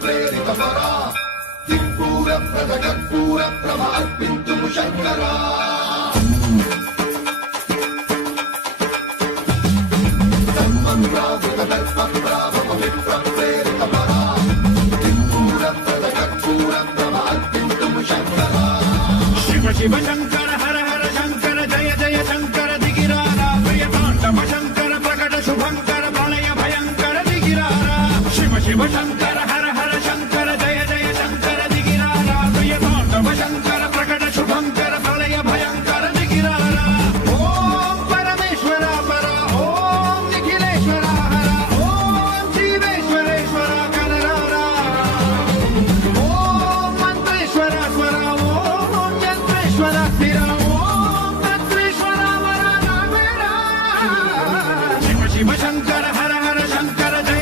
ప్రేరితపరా దిక్పూర ప్రజగర్పూర ప్రభ అర్పింతుము శంకరా శివ శివ శంకర హర హర శంకర జయ జయ శంకర దిగిరారా ప్రియ తాండవ శంకర ప్రకట శుభంకర ప్రళయ భయంకర దిగిరారా శివ శివ శంకర